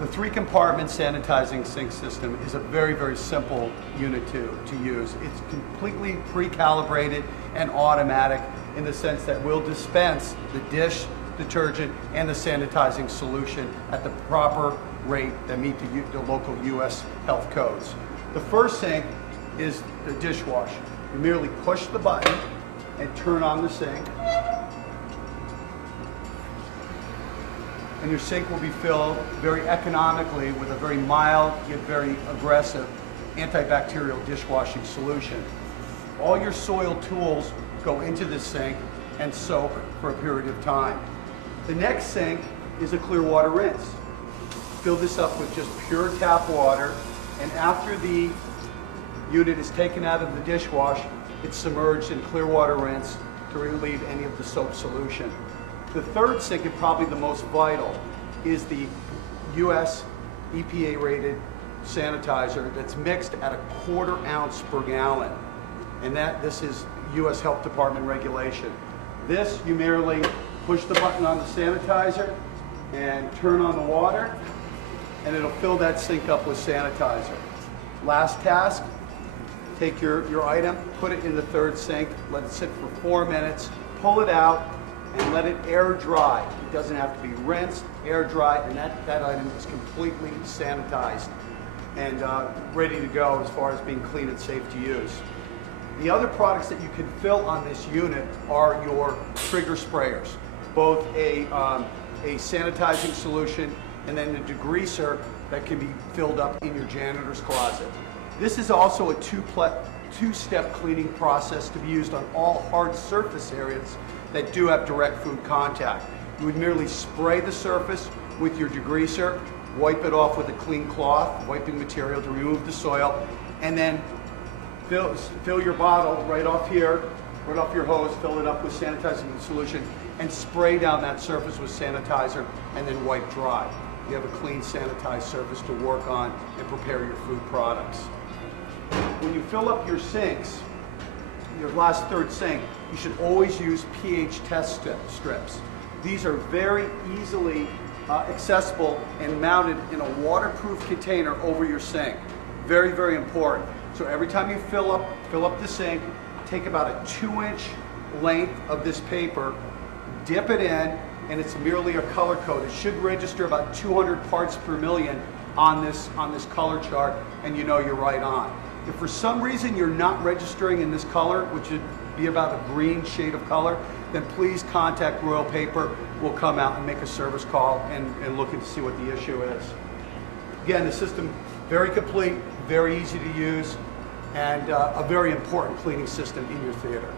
The 3-compartment sanitizing sink system is a very, very simple unit to use. It's completely pre-calibrated and automatic in the sense that we'll dispense the dish, detergent, and the sanitizing solution at the proper rate that meet the local U.S. health codes. The first sink is the dishwash. You merely push the button and turn on the sink. And your sink will be filled very economically with a very mild yet very aggressive antibacterial dishwashing solution. All your soil tools go into this sink and soak for a period of time. The next sink is a clear water rinse. Fill this up with just pure tap water, and after the unit is taken out of the dishwash, it's submerged in clear water rinse to relieve any of the soap solution. The third sink, and probably the most vital, is the US EPA rated sanitizer that's mixed at 1/4 ounce per gallon. And this is US Health Department regulation. This, you merely push the button on the sanitizer and turn on the water, and it'll fill that sink up with sanitizer. Last task, take your item, put it in the third sink, let it sit for 4 minutes, pull it out, and let it air dry. It doesn't have to be rinsed, air dry, and that item is completely sanitized and ready to go as far as being clean and safe to use. The other products that you can fill on this unit are your trigger sprayers, both a sanitizing solution and then the degreaser that can be filled up in your janitor's closet. This is also a two-step cleaning process to be used on all hard surface areas that do have direct food contact. You would merely spray the surface with your degreaser, wipe it off with a clean cloth, wiping material to remove the soil, and then fill your bottle right off here, right off your hose, fill it up with sanitizing solution, and spray down that surface with sanitizer, and then wipe dry. You have a clean, sanitized surface to work on and prepare your food products. When you fill up your sinks, your last third sink, you should always use pH test strips. These are very easily accessible and mounted in a waterproof container over your sink. Very, very important. So every time you fill up the sink, take about a 2-inch length of this paper, dip it in, and it's merely a color code. It should register about 200 parts per million on this color chart, and you know you're right on. If for some reason you're not registering in this color, which would be about a green shade of color, then please contact Royal Paper. We'll come out and make a service call and look to see what the issue is. Again, the system, very complete, very easy to use, and a very important cleaning system in your theater.